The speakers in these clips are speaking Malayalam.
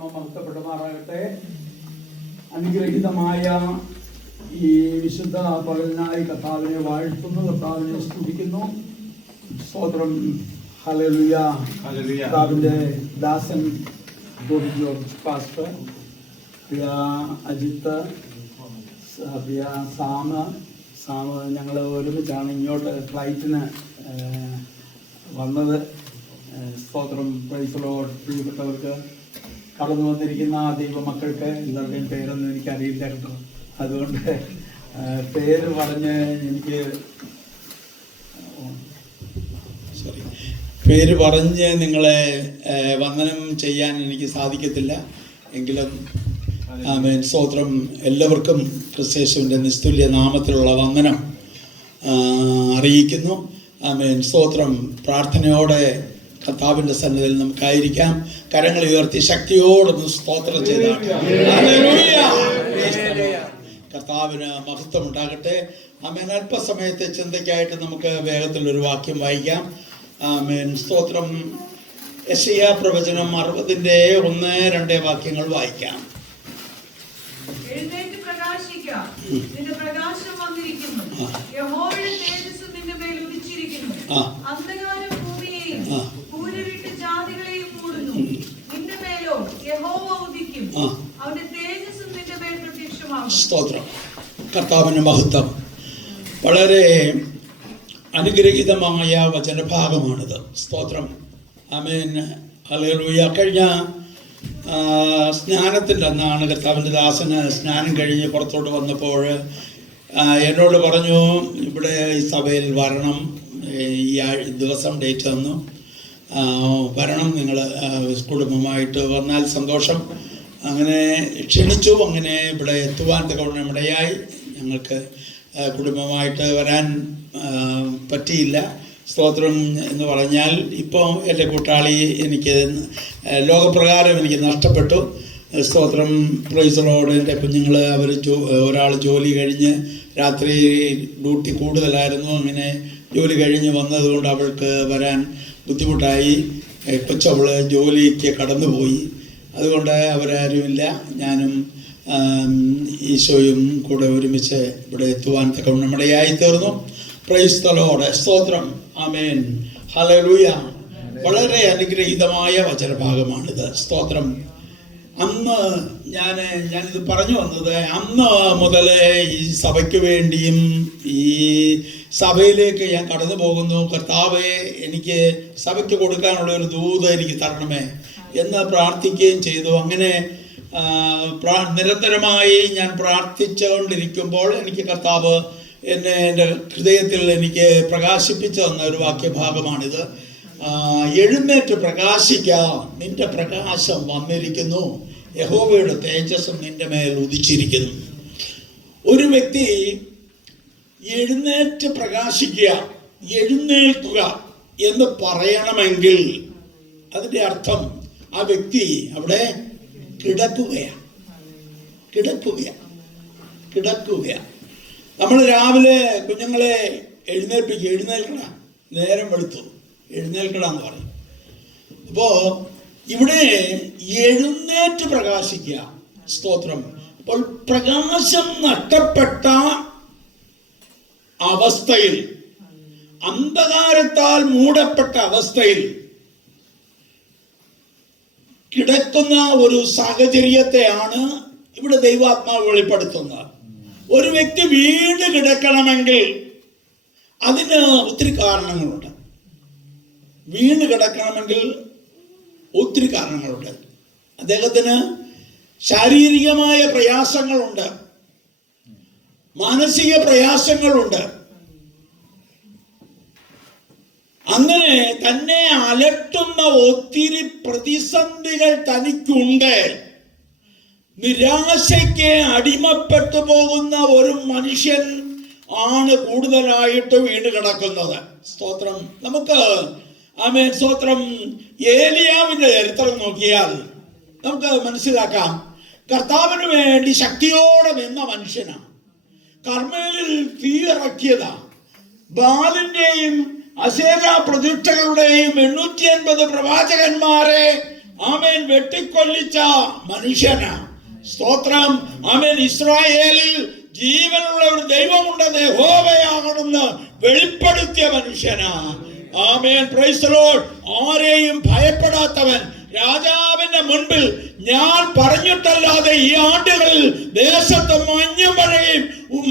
മഹത്വപ്പെടുമാറാകട്ടെ. അനുഗ്രഹീതമായ ഈ വിശുദ്ധ പകലിനായി കർത്താവിനെ വാഴ്ത്തുന്നു, കർത്താവിനെ സ്തുതിക്കുന്നു. സ്തോത്രം. ഹല്ലേലൂയ. കർത്താവിന്റെ ദാസൻ ജോർജ് പാസ്റ്റർ, പ്രിയ അജിത്ത്, പ്രിയ സാമ ഞങ്ങൾ ഒരുമിച്ചാണ് ഇങ്ങോട്ട് ഫ്ലൈറ്റിന് വന്നത്. സ്തോത്രം. Price the Lord. പ്രിയപ്പെട്ടവർക്ക്, കടന്നു വന്നിരിക്കുന്ന ദൈവമക്കൾക്ക് എല്ലാവരുടെയും പേരൊന്നും എനിക്കറിയില്ല കേട്ടോ. അതുകൊണ്ട് പേര് പറഞ്ഞ് പേര് പറഞ്ഞ് നിങ്ങളെ വന്ദനം ചെയ്യാൻ എനിക്ക് സാധിക്കത്തില്ല. എങ്കിലും ആമേൻ. സ്തോത്രം. എല്ലാവർക്കും ക്രിസ്തുയേശുവിൻ്റെ നിസ്തുല്യ നാമത്തിലുള്ള വന്ദനം അറിയിക്കുന്നു. ആമേൻ. സ്തോത്രം. പ്രാർത്ഥനയോടെ കർത്താവിൻ്റെ സന്നിധിയിൽ നമുക്കായിരിക്കാം. കരങ്ങൾ ഉയർത്തി ശക്തിയോടൊന്ന് സ്തോത്രം ചെയ്താട്ടെ. കർത്താവിന് മഹത്വം ഉണ്ടാകട്ടെ. ആമേൻ. അല്പസമയത്തെ ചിന്തയ്ക്കായിട്ട് നമുക്ക് വേഗത്തിൽ ഒരു വാക്യം വായിക്കാം. ആമേൻ. സ്തോത്രം. യെശയ്യാ പ്രവചനം 60-ന്റെ 1-2 വാക്യങ്ങൾ വായിക്കാം. എഴുന്നേറ്റ് പ്രകാശിക്ക, നിന്റെ പ്രകാശം വന്നിരിക്കുന്നു, യഹോവയുടെ തേജസ്സ് നിന്റെ മേൽ ഉദിച്ചിരിക്കുന്നു. അന്ധകാരം ഭൂമിയെയും കൂരിരുട്ട് ജാതികളെയും മൂടുന്നു. നിന്റെ മേലോ യഹോവ ഉദിക്കും, അവന്റെ തേജസ്സും നിന്റെ മേൽ പ്രത്യക്ഷമാകും. സ്തോത്രം. കർത്താവിന്റെ മഹത്വം. വളരെ അനുഗ്രഹീതമായ വചനഭാഗമാണിത്. സ്തോത്രം. ആമേൻ. ഹല്ലേലൂയ. കഴിഞ്ഞ സ്നാനത്തിൻ്റെ അന്നാണ് കർത്താവിൻ്റെ ദാസന് സ്നാനം കഴിഞ്ഞ് പുറത്തോട്ട് വന്നപ്പോൾ എന്നോട് പറഞ്ഞു, ഇവിടെ ഈ സഭയിൽ വരണം, ഈ ദിവസം ഡേറ്റ് തന്നു, വരണം, നിങ്ങൾ കുടുംബമായിട്ട് വന്നാൽ സന്തോഷം. അങ്ങനെ ക്ഷണിച്ചു. അങ്ങനെ ഇവിടെ എത്തുവാൻ തക്കവണ്ണമിടയായി. ഞങ്ങൾക്ക് കുടുംബമായിട്ട് വരാൻ പറ്റിയില്ല. സ്തോത്രം. എന്ന് പറഞ്ഞാൽ ഇപ്പോൾ എൻ്റെ കൂട്ടാളി എനിക്ക് ലോകപ്രകാരം എനിക്ക് നഷ്ടപ്പെട്ടു. സ്തോത്രം. Price the Lord. എൻ്റെ കുഞ്ഞുങ്ങൾ അവർ ഒരാൾ ജോലി കഴിഞ്ഞ് രാത്രി ഡ്യൂട്ടി കൂടുതലായിരുന്നു. അങ്ങനെ ജോലി കഴിഞ്ഞ് വന്നതുകൊണ്ട് അവൾക്ക് വരാൻ ബുദ്ധിമുട്ടായി. കൊച്ചവൾ ജോലിക്ക് കടന്നുപോയി. അതുകൊണ്ട് അവരാരുമില്ല. ഞാനും ഈശോയും കൂടെ ഒരുമിച്ച് ഇവിടെ എത്തുവാൻ തക്കവണ്ണമിടയായി തീർന്നു. Price the Lord. സ്തോത്രം. ആമേൻ. ഹല്ലേലൂയ. വളരെ അനുഗ്രഹീതമായ വചനഭാഗമാണിത്. സ്തോത്രം. അന്ന് ഞാനിത് പറഞ്ഞു വന്നത്, അന്ന് മുതൽ ഈ സഭയ്ക്ക് വേണ്ടിയും ഈ സഭയിലേക്ക് ഞാൻ കടന്നു പോകുന്നു. കർത്താവേ, എനിക്ക് സഭയ്ക്ക് കൊടുക്കാനുള്ള ഒരു ദൂത് എനിക്ക് തരണമേ എന്ന് പ്രാർത്ഥിക്കുകയും ചെയ്തു. അങ്ങനെ നിരന്തരമായി ഞാൻ പ്രാർത്ഥിച്ചുകൊണ്ടിരിക്കുമ്പോൾ എനിക്ക് കർത്താവ് എൻ്റെ ഹൃദയത്തിൽ എനിക്ക് പ്രകാശിപ്പിച്ചു തന്ന ഒരു വാക്യഭാഗമാണിത്. എഴുന്നേറ്റ് പ്രകാശിക്കാം, നിന്റെ പ്രകാശം വന്നിരിക്കുന്നു, യഹോവയുടെ തേജസ്സും നിന്റെ മേൽ ഉദിച്ചിരിക്കുന്നു. ഒരു വ്യക്തി എഴുന്നേറ്റ് പ്രകാശിക്കുക, എഴുന്നേൽക്കുക എന്ന് പറയണമെങ്കിൽ അതിൻ്റെ അർത്ഥം ആ വ്യക്തി അവിടെ കിടക്കുകയാണ്. നമ്മൾ രാവിലെ കുഞ്ഞുങ്ങളെ എഴുന്നേൽക്കണ, നേരം വെളുത്തു, എഴുന്നേൽക്കണമെന്ന് പറയും. അപ്പോൾ ഇവിടെ എഴുന്നേറ്റ് പ്രകാശിക്കുക. സ്തോത്രം. അപ്പോൾ പ്രകാശം നഷ്ടപ്പെട്ട അവസ്ഥയിൽ, അന്ധകാരത്താൽ മൂടപ്പെട്ട അവസ്ഥയിൽ കിടക്കുന്ന ഒരു സാഹചര്യത്തെയാണ് ഇവിടെ ദൈവാത്മാവ് വെളിപ്പെടുത്തുന്നത്. ഒരു വ്യക്തി വീട് കിടക്കണമെങ്കിൽ അതിന് ഒത്തിരി കാരണങ്ങളുണ്ട്. വീണ് കിടക്കണമെങ്കിൽ ഒത്തിരി കാരണങ്ങളുണ്ട്. അദ്ദേഹത്തിന് ശാരീരികമായ പ്രയാസങ്ങളുണ്ട്, മാനസിക പ്രയാസങ്ങളുണ്ട്. അങ്ങനെ തന്നെ അലട്ടുന്ന ഒത്തിരി പ്രതിസന്ധികൾ തനിക്കുണ്ട്. നിരാശയ്ക്ക് അടിമപ്പെട്ടു പോകുന്ന ഒരു മനുഷ്യൻ ആണ് കൂടുതലായിട്ട് വീണ് കിടക്കുന്നത്. സ്തോത്രം. നമുക്ക് ആമേൻ. സ്തോത്രം. ഏലിയാവിന്റെ ചരിത്രം നോക്കിയാൽ നമുക്ക് മനസ്സിലാക്കാം. കർത്താവിന് വേണ്ടി ശക്തിയോടെ നിന്ന മനുഷ്യനാണ്. കർമ്മേലിൽ തീ ഇറക്കിയതാ. ബാലിന്റെയും അശേര പ്രതിഷ്ഠകളുടെയും 850 പ്രവാചകന്മാരെ ആമേൻ വെട്ടിക്കൊല്ലിച്ച മനുഷ്യനാ. സ്തോത്രം. ആമേൻ ഇസ്രായേലിൽ ജീവനുള്ള ഒരു ദൈവമുണ്ടെന്ന് യഹോവയാകണമെന്ന് വെളിപ്പെടുത്തിയ മനുഷ്യനാ. ആമേൻ പ്രൈസ് ദി ലോർഡ്. ആരെയും ഭയപ്പെടാത്തവൻ, രാജാവിന്റെ മുൻപിൽ ഞാൻ പറഞ്ഞിട്ടല്ലാതെ ഈ ആണ്ടുകളിൽ ദേശത്ത്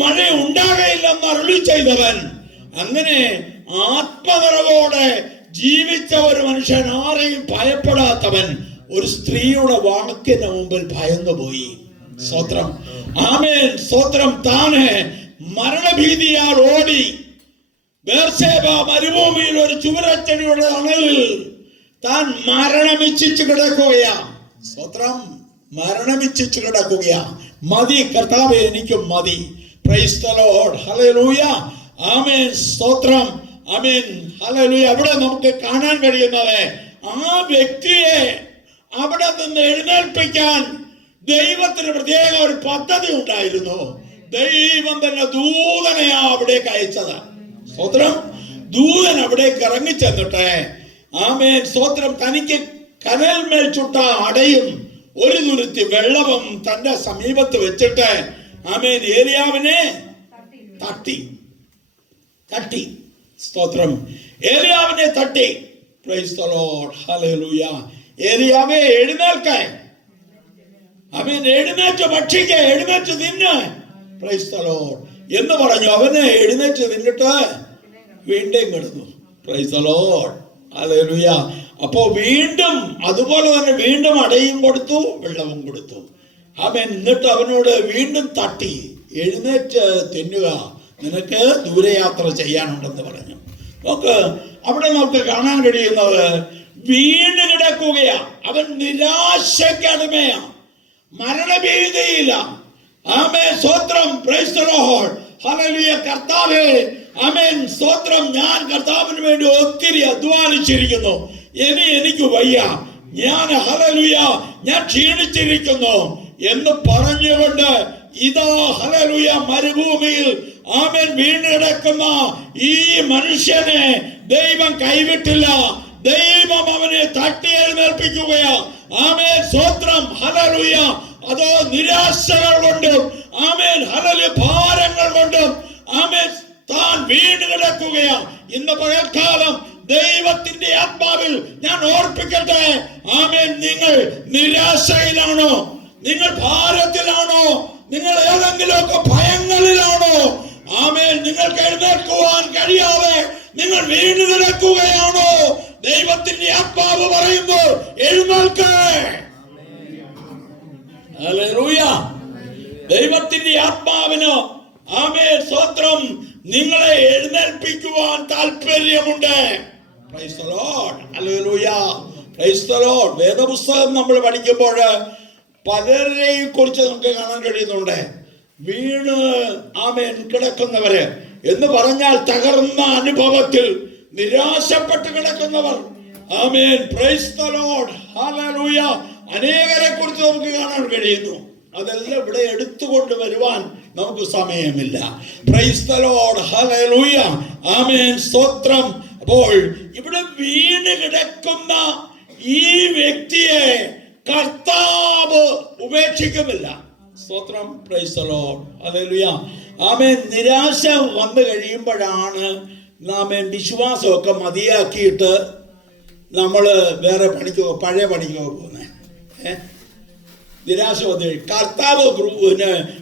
മഴ ഉണ്ടാകയില്ലെന്ന് അരുളി ചെയ്തവൻ. അങ്ങനെ ആത്മനിറവോടെ ജീവിച്ച ഒരു മനുഷ്യൻ, ആരെയും ഭയപ്പെടാത്തവൻ, ഒരു സ്ത്രീയുടെ വാക്കിന് മുമ്പിൽ ഭയന്നുപോയി. സ്തോത്രം. ആമേൻ സ്തോത്രം. താന് മരണഭീതിയാൽ ഓടി ബേർശേബ മരുഭൂമിയിൽ ഒരു ചുവരച്ചെടിയുടെ തണലിൽ താൻ മരണമിച്ഛിച്ചു കിടക്കുകയാ. സ്തോത്രം. മരണമിച്ഛിച്ചു കിടക്കുകയാ. മതി കർത്താവേ, എനിക്ക് മതി. Price the Lord. ഹല്ലേലൂയ. ആമേൻ സ്തോത്രം. Amen hallelujah. അവിടെ നമുക്ക് കാണാൻ കഴിയുന്നത്, ആ വ്യക്തിയെ അവിടെ നിന്ന് എഴുന്നേൽപ്പിക്കാൻ ദൈവത്തിന് പ്രത്യേക ഒരു പദ്ധതി ഉണ്ടായിരുന്നു. ദൈവം തന്നെ ദൂതനെയാ അവിടേക്ക് അയച്ചത്. സ്തോത്രം. ദൂതൻ അവിടേക്ക് ഇറങ്ങിച്ചെന്നിട്ട് ആമേൻ സ്തോത്രം തനിക്ക് കനൽമേൽ ചുട്ട അടയും ഒരു തുരുത്തി വെള്ളവും തന്റെ സമീപത്ത് വെച്ചിട്ട് ആമേൻ ഏലിയാവിനെ തട്ടി. സ്തോത്രം. ഏലിയാവിനെ തട്ടി. Price the Lord. ഹല്ലേലൂയ. ഏലിയാവേ എഴുന്നേൽക്കാൻ, അവൻ എഴുന്നേറ്റ് ഭക്ഷിക്ക, എഴുന്നേറ്റ് തിന്ന്. പ്രൈസ് ദി ലോർഡ് എന്ന് പറഞ്ഞു. അവന് എഴുന്നേറ്റ് തിന്നിട്ട് വീണ്ടും കിടന്നു. Price the Lord. ഹല്ലേലൂയ. അപ്പോ വീണ്ടും അതുപോലെ തന്നെ വീണ്ടും അടയും കൊടുത്തു, വെള്ളവും കൊടുത്തു. അവൻ എന്നിട്ട് അവനോട് വീണ്ടും തട്ടി, എഴുന്നേറ്റ് തിന്നുക, നിനക്ക് ദൂരയാത്ര ചെയ്യാനുണ്ടെന്ന് പറഞ്ഞു. നോക്ക്, അവിടെ നമുക്ക് കാണാൻ കഴിയുന്നത് വീണ് കിടക്കുകയാ. അവൻ നിരാശയ്ക്ക് അടിമയാ, മരണഭീതിയില്ല. ആമേൻ സ്തോത്രം. Price the Lord. ഹല്ലേലൂയ. കർത്താവേ ആമേൻ സ്തോത്രം. ഞാൻ കർത്താവിന് വേണ്ടി ഒത്തിരി അധ്വാനിച്ചിരിക്കുന്നു, ഇനി എനിക്ക് വയ്യ, ഞാൻ ഹല്ലേലൂയ ഞാൻ ക്ഷീണിച്ചിരിക്കുന്നു എന്ന് പറഞ്ഞുകൊണ്ട് ഇതാ ഹല്ലേലൂയ മരുഭൂമിയിൽ ആമേൻ വീണ് കിടക്കുന്ന ഈ മനുഷ്യനെ ദൈവം കൈവിട്ടില്ല. ദൈവം അവനെ തട്ടി എഴുന്നേൽപ്പിക്കുകയാ. ആമേൻ സ്തോത്രം. ഹല്ലേലൂയ. അതോ നിരാശകൾ കൊണ്ടും ആമേൻ ഹല്ലേലൂയ ഭാരങ്ങൾ കൊണ്ടും ആമേൻ താൻ വീണ് കിടക്കുകയാ. ഇന്ന് പകൽക്കാലം ദൈവത്തിന്റെ ആത്മാവിൽ ഞാൻ ഓർപ്പിക്കട്ടെ, ആമേൻ നിങ്ങൾ നിരാശയിലാണോ, നിങ്ങൾ ഭാരത്തിലാണോ, നിങ്ങൾ ഏതെങ്കിലുമൊക്കെ ഭയങ്ങളിലാണോ, ആമേൻ നിങ്ങൾക്ക് എഴുന്നേൽക്കുവാൻ കഴിയാതെ നിങ്ങൾ വീണ് കിടക്കുകയാണോ, ദൈവത്തിന്റെ ആത്മാവ് പറയുന്നു എഴുന്നേൽക്ക്. ഹല്ലേലൂയ. ദൈവത്തിന്റെ ആത്മാവിന് ആമേൻ സ്തോത്രം നിങ്ങളെ എഴുന്നേൽപ്പിക്കുവാൻ താല്പര്യമുണ്ട്. Price the Lord. Hallelujah. Price the Lord. വേദപുസ്തകം നമ്മൾ പഠിക്കുമ്പോൾ പലരെയും കുറിച്ച് നമുക്ക് കാണാൻ കഴിയുന്നുണ്ട്. വീണ് ആമേൻ കിടക്കുന്നവര് എന്ന് പറഞ്ഞാൽ തകർന്ന അനുഭവത്തിൽ നിരാശപ്പെട്ട് കിടക്കുന്നവർ. ആമേൻ പ്രൈസ് ദി ലോർഡ്. ഹല്ലേലൂയ. അനേകരെ കുറിച്ച് നമുക്ക് കാണാൻ കഴിയുന്നു. അതെല്ലാം ഇവിടെ എടുത്തുകൊണ്ട് വരുവാൻ നമുക്ക് സമയമില്ല. Price the Lord. ഹല്ലേലൂയ. ആമേൻ സ്തോത്രം. അപ്പോൾ ഇവിടെ വീണ് കിടക്കുന്ന ഈ വ്യക്തിയെ കർത്താവ് ഉപേക്ഷിക്കുന്നില്ല. സ്തോത്രം. Price the Lord. ഹല്ലേലൂയ. ആമേൻ. നിരാശ വന്നു കഴിയുമ്പോഴാണ് ആമേൻ വിശ്വാസമൊക്കെ മതിയാക്കിയിട്ട് നമ്മൾ വേറെ പണിക്കോ പഴയ പണിക്കോ പോകുന്നത്. നിരാശ വന്നു കഴിഞ്ഞു. കർത്താവ്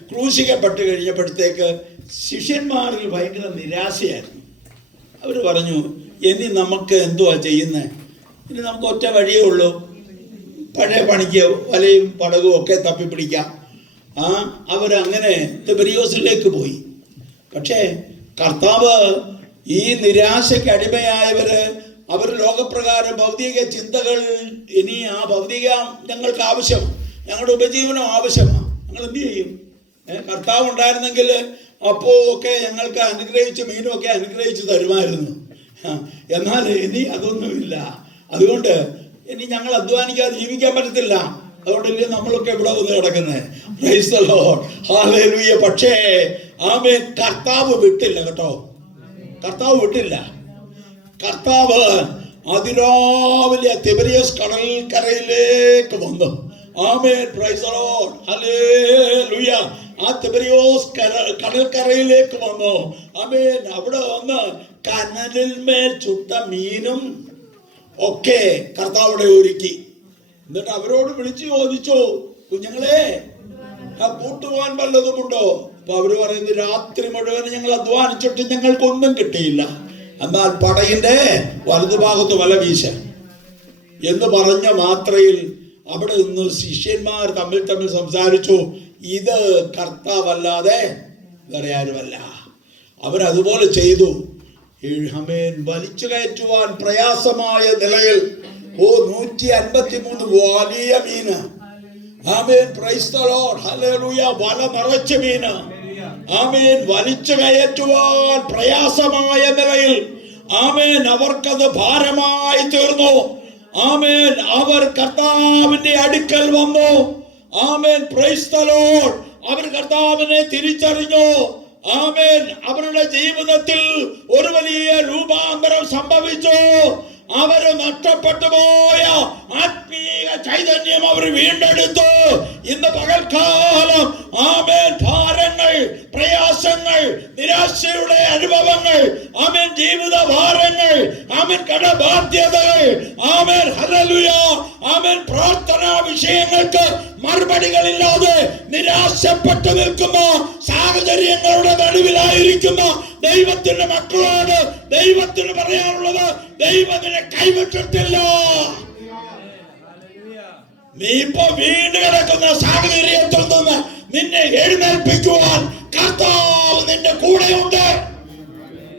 ക്രൂശിക്കപ്പെട്ട് കഴിഞ്ഞപ്പോഴത്തേക്ക് ശിഷ്യന്മാരിൽ ഭയങ്കര നിരാശയായിരുന്നു. അവർ പറഞ്ഞു, ഇനി നമുക്ക് എന്തുവാ ചെയ്യുന്നത്? ഇനി നമുക്ക് ഒറ്റ വഴിയേ ഉള്ളൂ, പഴയ പണിക്ക് വലയും പടകും ഒക്കെ തപ്പിപ്പിടിക്കാം. അവരങ്ങനെ തിബരിയോസിലേക്ക് പോയി. പക്ഷേ കർത്താവ് ഈ നിരാശയ്ക്ക് അടിമയായവര്, അവർ ലോകപ്രകാരം ഭൗതിക ചിന്തകൾ, ഇനി ആ ഭൗതിക ഞങ്ങൾക്ക് ആവശ്യം, ഞങ്ങളുടെ ഉപജീവനം ആവശ്യമാണ്, ഞങ്ങൾ എന്ത് ചെയ്യും? കർത്താവ് ഉണ്ടായിരുന്നെങ്കിൽ അപ്പോൾ ഒക്കെ ഞങ്ങൾക്ക് അനുഗ്രഹിച്ച് മീനും ഒക്കെ അനുഗ്രഹിച്ച് തരുമായിരുന്നു. എന്നാൽ ഇനി അതൊന്നുമില്ല. അതുകൊണ്ട് ഇനി ഞങ്ങൾ അധ്വാനിക്കാതെ ജീവിക്കാൻ പറ്റത്തില്ല. അതുകൊണ്ടല്ലേ നമ്മളൊക്കെ ഇവിടെ വന്ന് കിടക്കുന്നത്. Price the Lord. ഹല്ലേലൂയ. പക്ഷേ ആമേൻ കർത്താവ് വിട്ടില്ല കേട്ടോ. കർത്താവ് വിട്ടില്ല. കർത്താവ് അതിരാവിലെ തിബരിയസ് കടൽക്കരയിലേക്ക് വന്നു. ആമേൻ, പ്രൈസ് ദി ലോർഡ്, ഹല്ലേലൂയ. ആ തിബരിയോസ് കടൽക്കരയിലേക്ക് വന്നു. ആമേൻ. അവിടെ വന്ന് കനലിന്മേൽ ചുട്ട മീനും ഒക്കെ കർത്താവിടെ ഒരുക്കി. എന്നിട്ട് അവരോട് വിളിച്ചു ചോദിച്ചു, കുഞ്ഞുങ്ങളെ കൂട്ടുവാൻ വല്ലതുമുണ്ടോ? അപ്പൊ അവര് പറയുന്നത്, രാത്രി മുഴുവൻ ഞങ്ങൾ അധ്വാനിച്ചിട്ട് ഞങ്ങൾക്കൊന്നും കിട്ടിയില്ല, എന്നാൽ പടകിന്റെ വലതുഭാഗത്ത് വല വീശ എന്ന് പറഞ്ഞ മാത്രയിൽ അവിടെ നിന്ന് ശിഷ്യന്മാർ തമ്മിൽ സംസാരിച്ചു, ഇത് കർത്താവല്ലാതെ വേറെ ആരുമല്ല. അവരതുപോലെ ചെയ്തു. വലിച്ചു കയറ്റുവാൻ പ്രയാസമായ നിലയിൽ 153 വലിയ മീന്. ആമേൻ, പ്രൈസ് ദി ലോർഡ്, ഹല്ലേലൂയ. വല നിറച്ച മീന്. ആമേൻ. വലിച്ചു കയറ്റുവാൻ പ്രയാസമായ നിലയിൽ ആമേൻ അവർക്കത് ഭാരമായി തീർന്നു. ആമേൻ. അവർ കർത്താവിന്റെ അടുക്കൽ വന്നു. ആമേൻ, പ്രൈസ് ദി ലോർഡ്. അവർ കർത്താവിനെ തിരിച്ചറിഞ്ഞു. ആമേൻ. അവരുടെ ജീവിതത്തിൽ ഒരു വലിയ രൂപാന്തരം സംഭവിച്ചു. അവര് നഷ്ടപ്പെട്ടു പോയ ആത്മീയ ചൈതന്യം അവർ വീണ്ടെടുത്തു. ഇന്ന് പകൽക്കാലം ആമേൻ ഭാരങ്ങൾ, പ്രയാസങ്ങൾ, നിരാശയുടെ അനുഭവങ്ങൾ, ആമേൻ ജീവിത ഭാരങ്ങൾ, ആമേൻ കടബാധ്യതകൾ, ആമേൻ ഹല്ലേലൂയ, ആമേൻ പ്രാർത്ഥനാ വിഷയങ്ങൾക്ക് മറുപടികളില്ലാതെ നിരാശപ്പെട്ടു നിൽക്കുന്ന സാഹചര്യങ്ങളുടെ നടുവിലായിരിക്കുന്ന ദൈവത്തിന്റെ മക്കളോട് ദൈവത്തിന് പറയാനുള്ളത്, ദൈവത്തിനെ കൈവിട്ടിട്ടില്ല. നീ ഇപ്പൊ വീണ് കിടക്കുന്ന സാഹചര്യത്തിൽ നിന്ന് നിന്നെ എഴുന്നേൽപ്പിക്കുവാൻ കർത്താവ് നിന്റെ കൂടെയുണ്ട്.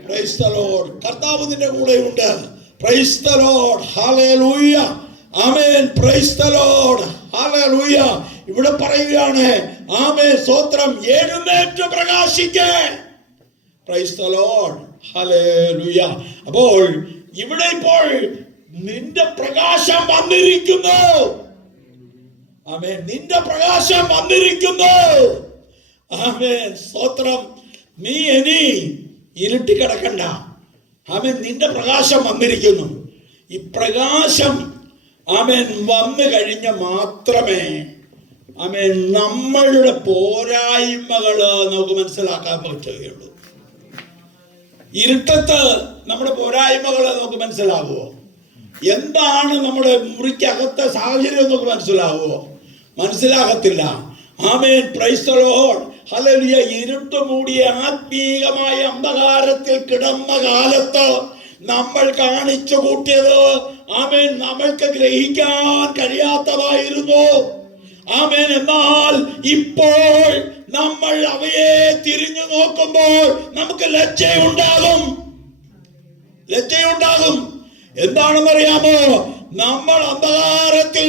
Praise the Lord. കർത്താവ് നിന്റെ കൂടെയുണ്ട്. പ്രൈസ് ദി ലോർഡ്, ഹല്ലേലൂയ. ആമേൻ, പ്രൈസ് ദി ലോർഡ്, ഹല്ലേലൂയ. ഇവിടെ പറയുകയാണ്, ആമേൻ, സ്തോത്രം, എഴുന്നേറ്റ് പ്രകാശിക്കേ. പ്രൈസ് ദി ലോർഡ്, ഹല്ലേലൂയ. അപ്പോൾ ഇവിടെ ഇപ്പോൾ നിന്റെ പ്രകാശം വന്നിരിക്കുന്നു. ആമേൻ, നിന്റെ പ്രകാശം വന്നിരിക്കുന്നു. ആമേൻ, സ്തോത്രം. നീ ഇനി ഇരുട്ടി കിടക്കണ്ട. ആമേൻ, നിന്റെ പ്രകാശം വന്നിരിക്കുന്നു. ഈ പ്രകാശം ആമേൻ വന്നു കഴിഞ്ഞ മാത്രമേ ആമേൻ നമ്മളുടെ പോരായ്മകള് നമുക്ക് മനസ്സിലാക്കാൻ പറ്റുകയുള്ളൂ. ഇരുട്ടത്ത് നമ്മുടെ പോരായ്മകള് നമുക്ക് മനസ്സിലാകുമോ? എന്താണ് നമ്മുടെ മുറിക്കകത്തെ സാഹചര്യം നമുക്ക് മനസ്സിലാകുമോ? മനസ്സിലാകത്തില്ല. ആമേൻ, പ്രൈസ് ദി ലോർഡ്, ഹല്ലേലൂയ. ഇരുട്ട് മൂടിയ ആത്മീയമായ അന്ധകാരത്തിൽ കിടന്ന കാലത്ത് നമ്മൾ കാണിച്ചു കൂട്ടിയത് ആമേൻ നമ്മൾക്ക് ഗ്രഹിക്കാൻ കഴിയാത്തതായിരുന്നു. ആമേൻ. എന്നാൽ ഇപ്പോൾ നമ്മൾ അവയെ തിരിഞ്ഞു നോക്കുമ്പോൾ നമുക്ക് ലജ്ജയുണ്ടാകും. എന്താണെന്നറിയാമോ? നമ്മൾ അന്ധകാരത്തിൽ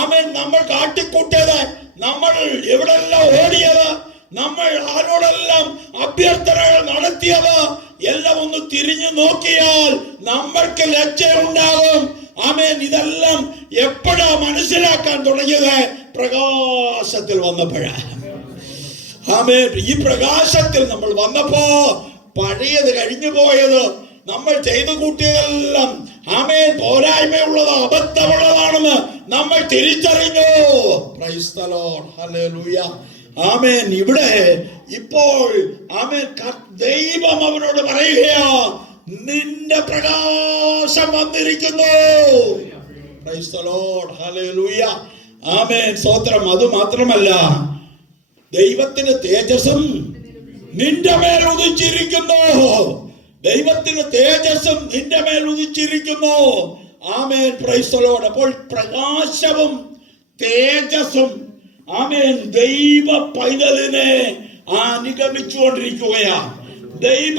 ആമേൻ നമ്മൾ കാട്ടിക്കൂട്ടിയത്, നമ്മൾ എവിടെല്ലാം ഓടിയത്, നമ്മൾ ആരോടെല്ലാം അഭ്യർത്ഥനകൾ നടത്തിയത് എല്ലാം ഒന്ന് തിരിഞ്ഞു നോക്കിയാൽ നമ്മൾക്ക് ലജ്ജയുണ്ടാകും. ആമേൻ. ഇതെല്ലാം എപ്പോഴാ മനസ്സിലാക്കാൻ തുടങ്ങിയത്? പ്രകാശത്തിൽ വന്നപ്പോഴാണ്. ആമേൻ. ഈ പ്രകാശത്തിൽ നമ്മൾ വന്നപ്പോ പഴയത് കഴിഞ്ഞു പോയത്, നമ്മൾ ചെയ്തു കൂട്ടിയതെല്ലാം ആമേൻ പോരായ്മയുള്ളത്, അബദ്ധമുള്ളതാണെന്ന് നമ്മൾ തിരിച്ചറിഞ്ഞു. പ്രൈസ് ദി ലോർഡ്, ഹല്ലേലൂയ. ആമേൻ. ഇവിടെ ഇപ്പോൾ ആമേൻ ദൈവം അവനോട് പറയുകയാ, നിന്റെ പ്രകാശം വന്നിരിക്കുന്നു. പ്രൈസ് ദി ലോർഡ്, ഹല്ലേലൂയ. ആമേൻ, സ്തോത്രം. അത് മാത്രമല്ല, ദൈവത്തിന്റെ തേജസ്സും നിന്റെ മേൽ ഉദിച്ചിരിക്കുന്നു. ദൈവത്തിന്റെ തേജസ്സും നിന്റെ മേൽ ഉദിച്ചിരിക്കുന്നു. ആമേൻ, പ്രൈസ് ദി ലോർഡ്. അപ്പോൾ പ്രകാശവും തേജസ്സും ആമേൻ ദൈവ പൈതലിനെ അനുഗമിച്ചുകൊണ്ടിരിക്കുകയാ. ദൈവ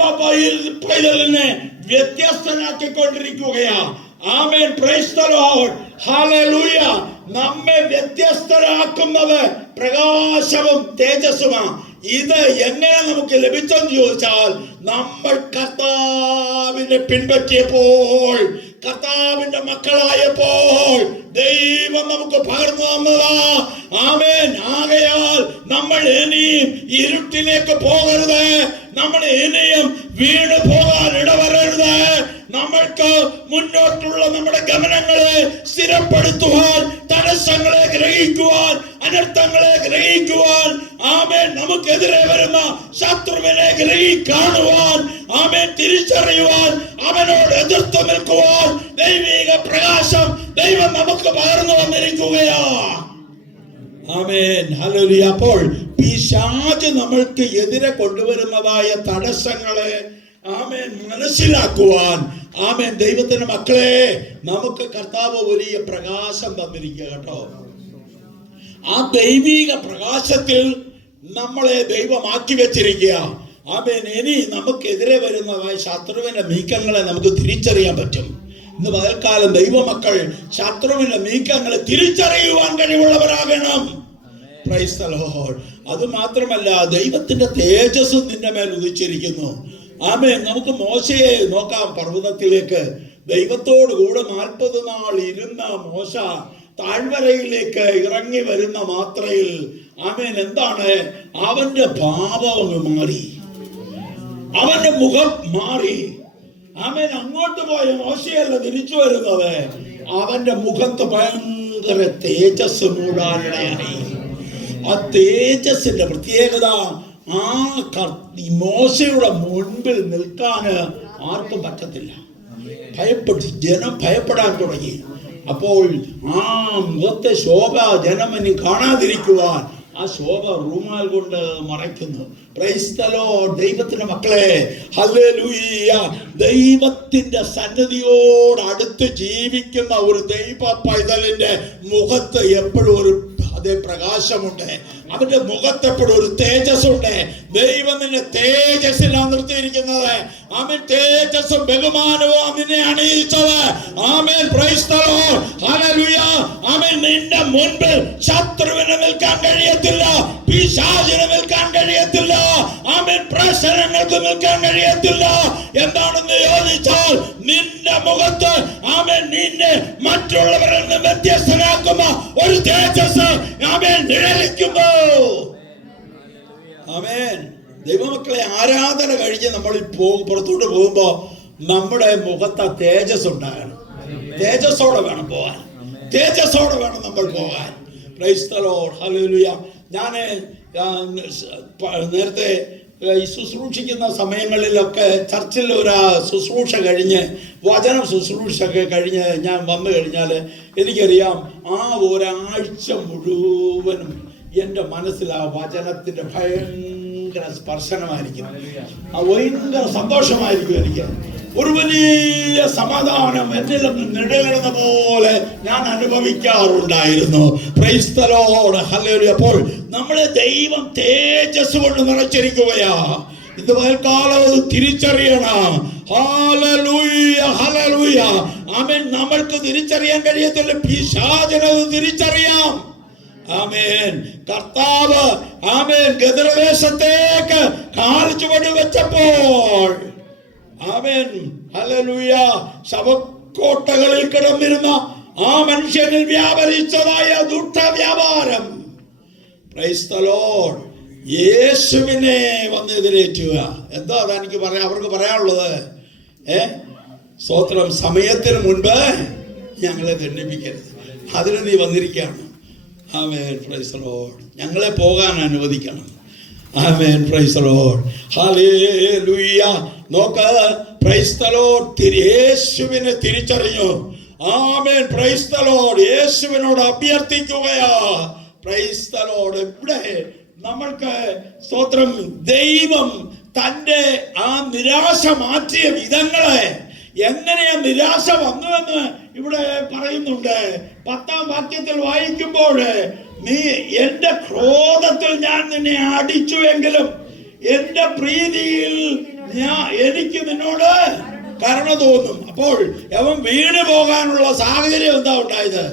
പൈതലിനെ വ്യത്യസ്തനാക്കിക്കൊണ്ടിരിക്കുകയാ. ആമേൻ, പ്രൈസ് ദി ലോർഡ്, ഹല്ലേലൂയ. നമ്മെ വ്യത്യസ്തരാക്കുന്നത് പ്രകാശവും തേജസ്സുമാണ്. ഇത് എങ്ങനെ നമുക്ക് ലഭിച്ചെന്ന് ചോദിച്ചാൽ, നമ്മൾ കർത്താവിനെ പിൻപറ്റിയപ്പോൾ, കർത്താവിന്റെ മക്കളായപ്പോൾ ദൈവം നമുക്ക് പകർന്നു തന്നതാ. ആമേൻ. ആകയാൽ നമ്മൾ ഇനിയും ഇരുട്ടിലേക്ക് പോകരുത്. നമ്മൾ ഇനിയും വീണ് പോകാൻ ഇടവരരുത്. നമ്മൾക്ക് മുന്നോട്ടുള്ള നമ്മുടെ ഗമനങ്ങളെ സ്ഥിരപ്പെടുത്തുവാൻ, തടസ്സങ്ങളെ ഗ്രഹിക്കുവാൻ, അനർത്ഥങ്ങളെ ഗ്രഹിക്കുവാൻ, ആമേൻ, നമുക്കെതിരെ വരുന്ന ശത്രുവിനെ കാണുവാൻ, ആമേൻ, തിരിച്ചറിയുവാൻ, അവനോട് എതിർത്ത് നിൽക്കുവാൻ ദൈവിക പ്രകാശം ദൈവം നമുക്ക് പകർന്നു വന്നിരിക്കുകയാ. ആമേൻ, ഹല്ലേലൂയ. അപ്പോൾ പിശാച് നമ്മൾക്ക് എതിരെ കൊണ്ടുവരുന്നതായ തടസ്സങ്ങളെ, ആമേൻ, മനസ്സിലാക്കുവാൻ, ആമേൻ, ദൈവത്തിന്റെ മക്കളെ, നമുക്ക് കർത്താവ് വലിയ പ്രകാശം തന്നിരിക്കുക കേട്ടോ. ആ ദൈവിക പ്രകാശത്തിൽ നമ്മളെ ദൈവമാക്കി വെച്ചിരിക്കുക. ആമേൻ. ഇനി നമുക്കെതിരെ വരുന്നതായ ശത്രുവിന്റെ നീക്കങ്ങളെ നമുക്ക് തിരിച്ചറിയാൻ പറ്റും. ഇന്ന് പകൽക്കാലം ദൈവമക്കൾ ശത്രുവിന്റെ നീക്കങ്ങളെ തിരിച്ചറിയുവാൻ കഴിവുള്ളവരാകണം. Price the Lord. അത് മാത്രമല്ല, ദൈവത്തിന്റെ തേജസ്സും നിന്റെ മേൽ ഉദിച്ചിരിക്കുന്നു. ആമേൻ. നമുക്ക് മോശയെ നോക്കാം. പർവ്വതത്തിലേക്ക് ദൈവത്തോട് കൂടെ 40 നാൾ ഇരുന്ന മോശ താഴ്വരയിലേക്ക് ഇറങ്ങി വരുന്ന മാത്രയിൽ, ആമേൻ, എന്താണ്? അവന്റെ ഭാവം മാറി, അവന്റെ മുഖം മാറി. ആമേൻ. അങ്ങോട്ട് പോയ മോശയല്ല തിരിച്ചു വരുന്നത്, അവന്റെ മുഖത്ത് ഭയങ്കര തേജസ് മൂടാനിടയായി. ആ തേജസ്സിന്റെ പ്രത്യേകത, ആ മോശയുടെ മുൻപിൽ നിൽക്കാന് ആർക്കും പറ്റത്തില്ല. ജനം ഭയപ്പെടാൻ തുടങ്ങി. അപ്പോൾ ആ മുഖത്തെ ശോഭ ജനം ഇനി കാണാതിരിക്കുവാൻ ആ ശോഭ റൂമാൽ കൊണ്ട് മറയ്ക്കുന്നു. Price the Lord. ദൈവത്തിന്റെ മക്കളെ, ഹല്ലേലൂയ. ദൈവത്തിന്റെ സന്നിധിയോട് അടുത്ത് ജീവിക്കുന്ന ഒരു ദൈവ പൈതലിന്റെ മുഖത്ത് എപ്പോഴും ഒരു അതേ പ്രകാശമുണ്ട്. അവന്റെ മുഖത്തെപ്പോഴും ഒരു തേജസ്സുണ്ട്. ദൈവം നിന്നെ തേജസ്സിലാണ് നിർത്തിയിരിക്കുന്നത്. ആമേൻ. തേജസ്സും ബഹുമാനവും നിന്നെ അണിയിച്ചത്. ആമേൻ. Praise the Lord. ഹല്ലേലൂയ. ആമേൻ. നിന്റെ മുൻപിൽ ശത്രുവിന് നിൽക്കാൻ കഴിയത്തില്ല, പിശാചിന് നിൽക്കാൻ കഴിയത്തില്ല, ആമേൻ, പ്രശ്നങ്ങൾക്ക് നിൽക്കാൻ കഴിയത്തില്ല. എന്താണെന്ന് ചോദിച്ചാൽ, നിന്റെ മുഖത്ത്, ആമേൻ, നിന്നെ മറ്റുള്ളവരിൽ നിന്ന് വ്യത്യസ്തനാക്കുന്ന ഒരു തേജസ്, ആമേൻ, നിഴലിക്കുന്നു. ആമേൻ. ദൈവമക്കളെ, ആരാധന കഴിഞ്ഞ് നമ്മൾ പുറത്തോട്ട് പോകുമ്പോ നമ്മുടെ മുഖത്ത് തേജസ് ഉണ്ടാകണം. തേജസ്സോടെ വേണം പോകാൻ, തേജസ്സോടെ വേണം നമ്മൾ പോകാൻ. Price the Lord. ഹല്ലേലൂയ. ഞാൻ നേരത്തെ ഈ ശുശ്രൂഷിക്കുന്ന സമയങ്ങളിലൊക്കെ ചർച്ചിൽ ഒരു ശുശ്രൂഷ കഴിഞ്ഞ്, വചനം ശുശ്രൂഷ ഒക്കെ കഴിഞ്ഞ് ഞാൻ വന്നു കഴിഞ്ഞാൽ എനിക്കറിയാം, ആ ഒരാഴ്ച മുഴുവനും എൻ്റെ മനസ്സിൽ ആ വചനത്തിൻ്റെ ഭയങ്കര സ്പർശനമായിരിക്കും. ആ ഭയങ്കര സന്തോഷമായിരിക്കും. എനിക്ക് ഒരു വലിയ സമാധാനം എന്നിൽ നിഴലിടുന്ന പോലെ ഞാൻ അനുഭവിക്കാറുണ്ടായിരുന്നു. Praise the Lord. ഹല്ലേലൂയ. അപ്പോൾ നമ്മളെ ദൈവം തേജസ് കൊണ്ട് നിറച്ചിരിക്കുകയാ. ഇത് പകൽക്കാലം തിരിച്ചറിയണം. ഹല്ലേലൂയ, ഹല്ലേലൂയ. ആമേൻ. നമ്മൾക്ക് തിരിച്ചറിയാൻ കഴിയത്തില്ല, പിശാചിനത് തിരിച്ചറിയാം. ആമേൻ. കർത്താവ്, ആമേൻ, ഗദർദേശത്തേക്ക് കാൽ ചുവട് വെച്ചപ്പോൾ, ആമേൻ, ഹല്ലേലൂയ, ശവക്കോട്ടകളിൽ കിടന്നിരുന്ന ആ മനുഷ്യനിൽ വ്യാപരിച്ചതായ ദുഷ്ടവ്യാപാരം, പ്രൈസ് ദി ലോർഡ്, യേശുവിനെ വന്ന് എതിരേറ്റുക. എന്താ എനിക്ക് അവർക്ക് പറയാനുള്ളത്? സ്തോത്രം. സമയത്തിന് മുൻപ് ഞങ്ങളെ ദണ്ഡിപ്പിക്കരുത്, അതിന് നീ വന്നിരിക്കുകയാണ്. ആമേൻ. Praise the Lord. ഞങ്ങളെ പോകാൻ അനുവദിക്കണം. ആമേൻ. Praise the Lord. ഹല്ലേലൂയ. നോക്ക്. Praise the Lord. യേശുവിനെ തിരിച്ചറിഞ്ഞു. ആമേൻ. Praise the Lord. യേശുവിനോട് അഭ്യർത്ഥിക്കുകയാ. Price the Lord. ഇവിടെ നമ്മൾക്ക് സ്തോത്രം, ദൈവം തന്റെ ആ നിരാശ മാറ്റിയ വിധങ്ങളെ, എങ്ങനെയാ നിരാശ വന്നുവെന്ന് ഇവിടെ പറയുന്നുണ്ട്. 10-ാം വാക്യത്തിൽ വായിക്കുമ്പോൾ, നീ എന്റെ ക്രോധത്തിൽ ഞാൻ നിന്നെ അടിച്ചുവെങ്കിലും എന്റെ പ്രീതിയിൽ എനിക്ക് നിന്നോട് കരുണ തോന്നും. അപ്പോൾ അവൻ വീണ് പോകാനുള്ള സാഹചര്യം എന്താ ഉണ്ടായത്?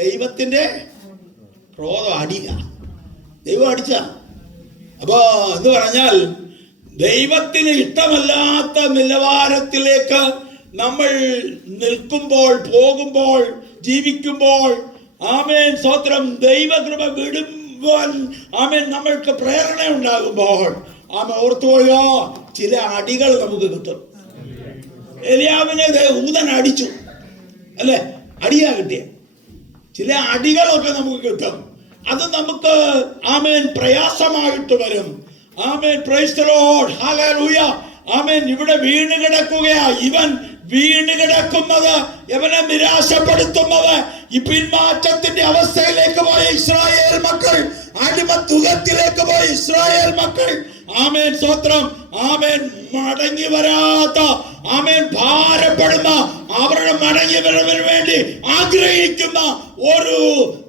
ദൈവത്തിന്റെ ക്രോധം അടിയ. ദൈവം അടിച്ച. അപ്പോ എന്ന് പറഞ്ഞാൽ, ദൈവത്തിന് ഇഷ്ടമല്ലാത്ത നിലവാരത്തിലേക്ക് നമ്മൾ നിൽക്കുമ്പോൾ, പോകുമ്പോൾ, ജീവിക്കുമ്പോൾ, ആമേൻ, സ്തോത്രം, ദൈവകൃപ വിടുവാൻ, ആമേൻ, നമ്മൾക്ക് പ്രേരണ ഉണ്ടാകുമ്പോൾ, ആമേൻ, ഓർത്തുകൊള്ളുക, ചില അടികൾ നമുക്ക് കിട്ടും. എലിയാവിനെ ഊതൻ അടിച്ചു അല്ലെ, അടിയാ കിട്ടിയ. ചില അടികളൊക്കെ നമുക്ക് കിട്ടും, അത് നമുക്ക് ആമേൻ പ്രയാസമായിട്ട് വരും. ആമേൻ, പ്രൈസ് ദി ലോർഡ്, ഹല്ലേലൂയ. ആമേൻ. ഇവിടെ വീണ് കിടക്കുകയാ. ഇവൻ വീണ് കിടക്കുന്നത്, ഇവനെ നിരാശപ്പെടുത്തുന്നത് ഈ പിന്മാറ്റത്തിന്റെ അവസ്ഥയിലേക്ക് പോയ ഇസ്രായേൽ മക്കൾ, അടിമത്തുകത്തിലേക്ക് പോയ ഇസ്രായേൽ മക്കൾ, ആമേൻ സ്തോത്രം, ആമേൻ, മടങ്ങി വരാത്ത, ആമേൻ, ഭാരപ്പെടുന്ന, അവരുടെ മടങ്ങി വരവിന് വേണ്ടി ആഗ്രഹിക്കുന്ന ഒരു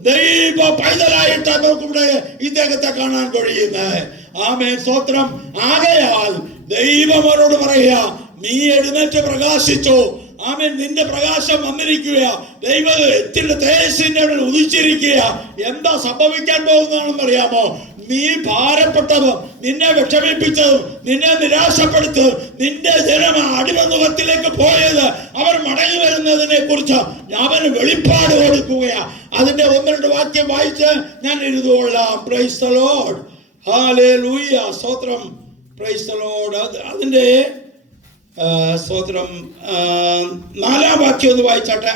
ദൈവ പൈതലായിട്ട് നമുക്കിവിടെ ഇദ്ദേഹത്തെ കാണാൻ കഴിയുന്നത്. ആമേൻ സ്തോത്രം. ആകയാൽ ദൈവം അവരോട് പറയുക, നീ എഴുന്നേറ്റ് പ്രകാശിച്ചു. ആമേൻ, നിന്റെ പ്രകാശം വന്നിരിക്കുക, ദൈവത്തിന്റെ തേജസ്സിന്റെ ഉദിച്ചിരിക്കുക. എന്താ സംഭവിക്കാൻ പോകുന്നതാണെന്ന് അറിയാമോ? നീ ഭാരപ്പെട്ടതും നിന്നെ വിഷമിപ്പിച്ചതും നിന്നെ നിരാശപ്പെടുത്തതും നിന്റെ ജനം അടിമമുഖത്തിലേക്ക് പോയത് അവർ മടങ്ങി വരുന്നതിനെ കുറിച്ച് അവന് വെളിപ്പാട് കൊടുക്കുകയാ. അതിന്റെ 1-2 വാക്യം വായിച്ച് ഞാൻ എഴുതുകൊള്ളാം. പ്രൈസ് ദി ലോർഡ്, ഹല്ലേലൂയ, സ്തോത്രം, പ്രൈസ് ദി ലോർഡ്. അതിന്റെ സ്തോത്രം 4-ാം വാക്യം ഒന്ന് വായിച്ചാട്ടെ.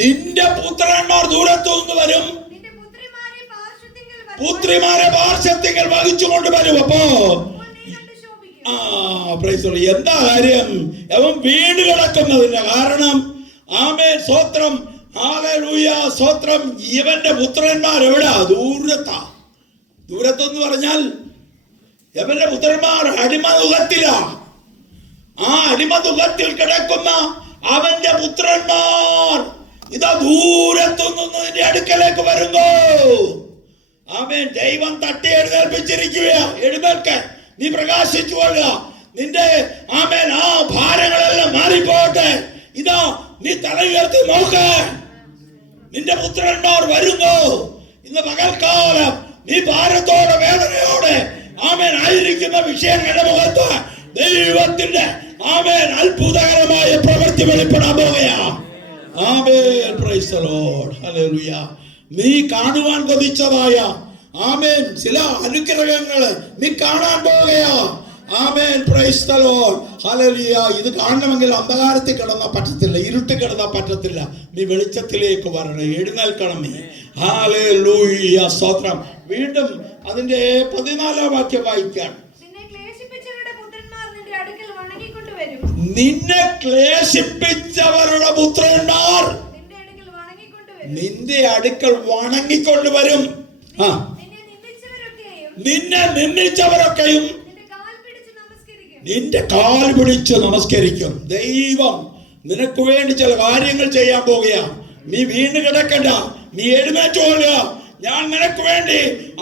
നിന്റെ പുത്രന്മാർ ദൂരത്തു നിന്ന് വരും, പുത്രിമാരെ പാർശ്വത്തിങ്കൽ വഹിച്ചുകൊണ്ട് വരും. അപ്പോ എന്താ കാര്യം? അവൻ വീട് കിടക്കുന്നതിന്റെ കാരണം, ആമേൻ സ്തോത്രം, ഹല്ലേലൂയ, സ്തോത്രം, ഇവന്റെ പുത്രന്മാർ എവിടാ? ദൂരത്താ. ദൂരത്തെന്ന് പറഞ്ഞാൽ ഇവന്റെ പുത്രന്മാർ അടിമമുഖത്തിലാ. ആ അടിമമുഖത്തിൽ കിടക്കുന്ന അവന്റെ പുത്രന്മാർ ഇതാ ദൂരത്തുനിന്ന് നിന്റെ അടുക്കലേക്ക് വരുന്നു. ആമേൻ. ദൈവം തട്ടി എഴുന്നേൽപ്പിച്ചിരിക്കുക. എഴുന്നേൽക്കാൻ നീ പ്രകാശിച്ചു കൊള്ളുക. നിന്റെ ആമേൻ ആ ഭാരങ്ങളെല്ലാം മാറിപ്പോട്ടെ. ഇതാ നീ തല ഉയർത്തി നോക്ക, നിന്റെ പുത്രന്മാർ വരുന്നു. ഇന്ന് പകൽക്കാലം നീ ഭാരത്തോടെ വേദനയോടെ ആമേൻ ആയിരിക്കുന്ന വിഷയങ്ങളുടെ മുഖത്ത് ദൈവത്തിന്റെ ആമേൻ അത്ഭുതകരമായ പ്രവൃത്തി വെളിപ്പെടാൻ പോവുകയാ. ആമേൻ, പ്രൈസ് ദി ലോർഡ്, ഹല്ലേലൂയ. നീ കാണുവാൻ കൊതിച്ചതായ ആമേൻ ചില അനുഗ്രഹങ്ങള് നീ കാണാൻ പോവുകയാ. ആമേൻ, പ്രൈസ് ദി ലോർഡ്, ഹല്ലേലൂയ. ഇത് കാണണമെങ്കിൽ അന്ധകാരത്തിൽ കിടന്നാൽ പറ്റത്തില്ല, ഇരുട്ടിൽ കിടന്നാൽ പറ്റത്തില്ല. നീ വെളിച്ചത്തിലേക്ക് വരണം, എഴുന്നേൽക്കണം നീ. ഹല്ലേലൂയ, സ്തോത്രം. വീണ്ടും അതിന്റെ 14-ാം വാക്യം വായിക്കാം. നിന്നെ ക്ലേശിപ്പിച്ചവരുടെ പുത്രന്മാർ നിന്റെ അടുക്കൽ വണങ്ങിക്കൊണ്ടുവരും. നിന്നെ നിന്ദിച്ചവരൊക്കെയും നിന്റെ കാൽ പിടിച്ച് നമസ്കരിക്കും. ദൈവം നിനക്ക് വേണ്ടി ചില കാര്യങ്ങൾ ചെയ്യാൻ പോകുക. നീ വീണ് കിടക്കണ്ട, നീ എഴുന്നേറ്റ് പോവുക. ഞാൻ നിനക്ക് വേണ്ടി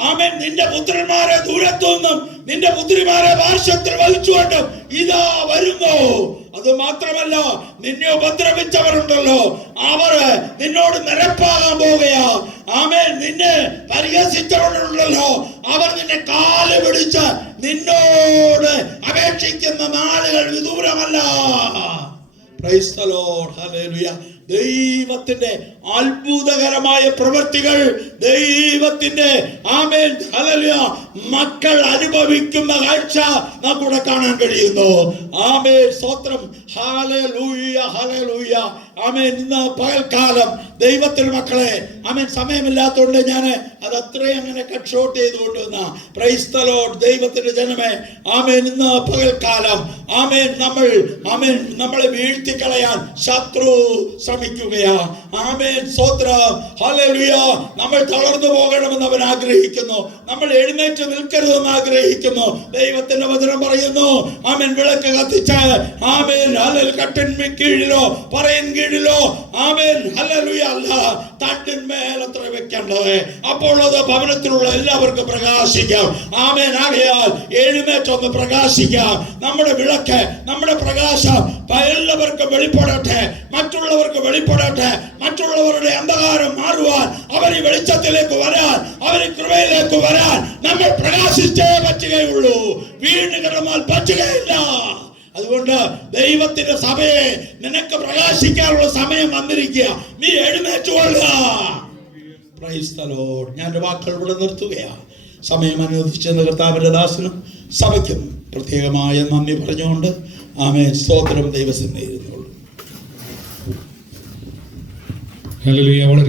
ആമേൻ നിന്റെ പുത്രന്മാരെ ദൂരത്തു നിന്നും നിന്റെ പുത്രിമാരെ പാർശ്വത്തിൽ വലിച്ചുകൊണ്ടും ഇതാ വരുന്നു. അത് മാത്രമല്ല, നിന്നെ ഉപദ്രവിച്ചവരുണ്ടല്ലോ, അവർ നിന്നോട് നിരപ്പാകാൻ പോവുകയാ. ആമേൻ. നിന്നെ പരിഹസിച്ചവരുണ്ടല്ലോ, അവർ നിന്നെ കാല് പിടിച്ച് നിന്നോട് അപേക്ഷിക്കുന്ന നാളുകൾ വിദൂരമല്ല. പ്രൈസ് ദി ലോർഡ്, ഹല്ലേലൂയ. ദൈവത്തിന്റെ അത്ഭുതകരമായ പ്രവൃത്തികൾ, ദൈവത്തിന്റെ ആമേൻ ഹല്ലേലൂയ മക്കൾ അനുഭവിക്കുന്ന കാഴ്ച നമുക്കിവിടെ കാണാൻ കഴിയുന്നു. ആമേൻ, സ്തോത്രം, ഹല്ലേലൂയ, ഹല്ലേലൂയ. ആമേൻ. ഇന്ന് പകൽക്കാലം ദൈവത്തിന്റെ മക്കളെ, ആമേൻ, സമയമില്ലാത്തതുകൊണ്ട് ഞാൻ അത് അത്രയും അങ്ങനെ കട്ട് ഷോട്ട് ചെയ്തുകൊണ്ടുവന്ന പ്രൈസ് ദി ലോർഡ്, ദൈവത്തിന്റെ ജനമേ, ആമേൻ. ഇന്ന് പകൽക്കാലം ആമേൻ നമ്മളെ വീഴ്ത്തിക്കളയാൻ ശത്രു ശ്രമിക്കുകയാ. ആമേൻ, സ്തോത്രം, ഹല്ലേലൂയ. നമ്മൾ തളർന്നു പോകണമെന്ന് അവൻ ആഗ്രഹിക്കുന്നു, നമ്മൾ എഴുന്നേറ്റ് നിൽക്കരുതെന്ന് ആഗ്രഹിക്കുന്നു. ദൈവത്തിന്റെ വചനം പറയുന്നു, ആമേൻ, വിളക്ക് കത്തിച്ച് ആമേൻ കട്ടിൻ കീഴിലോ പറയൻ കീഴിലോ ആമേൻ ഹല്ലേലൂയ അല്ല, തട്ടിന്മേൽ അത്ര വെക്കേണ്ടത്. അപ്പോൾ അത് ഭവനത്തിലുള്ള എല്ലാവർക്കും പ്രകാശിക്കാം. ആമേൻ. ആകയാൽ എഴുന്നേറ്റൊന്ന് പ്രകാശിക്കാം. നമ്മുടെ വിളക്ക്, നമ്മുടെ പ്രകാശം എല്ലാവർക്കും വെളിപ്പെടട്ടെ, മറ്റുള്ളവർക്ക് വെളിപ്പെടട്ടെ. മറ്റുള്ളവരുടെ അന്ധകാരം മാറുവാൻ, അവര് വെളിച്ചത്തിലേക്ക് വരാൻ, അവര് കൃപയിലേക്ക് വരാൻ നമ്മൾ പ്രകാശിച്ചേ പറ്റുകയുള്ളൂ. വീണ് കിടന്നാൽ പറ്റുകയില്ല. അതുകൊണ്ട് ദൈവത്തിന്റെ സഭയെ നിനക്ക് പ്രകാശിക്കാനുള്ള സമയം വന്നിരിക്കുക. നീ എഴുന്നേറ്റുകൊള്ളുക. Price the Lord. ഞാൻ എൻ്റെ വാക്കുകൾ ഇവിടെ നിർത്തുകയാണ്. സമയം അനുവദിച്ചെന്ന കർത്താവിൻ്റെ ദാസനും സഭയ്ക്കും പ്രത്യേകമായ നന്ദി പറഞ്ഞുകൊണ്ട് ആമേൻ. സ്തോത്രം ദൈവസന്നിധിയിൽ ഇരുന്നുള്ളൂ. ഹല്ലേലൂയ. വളരെ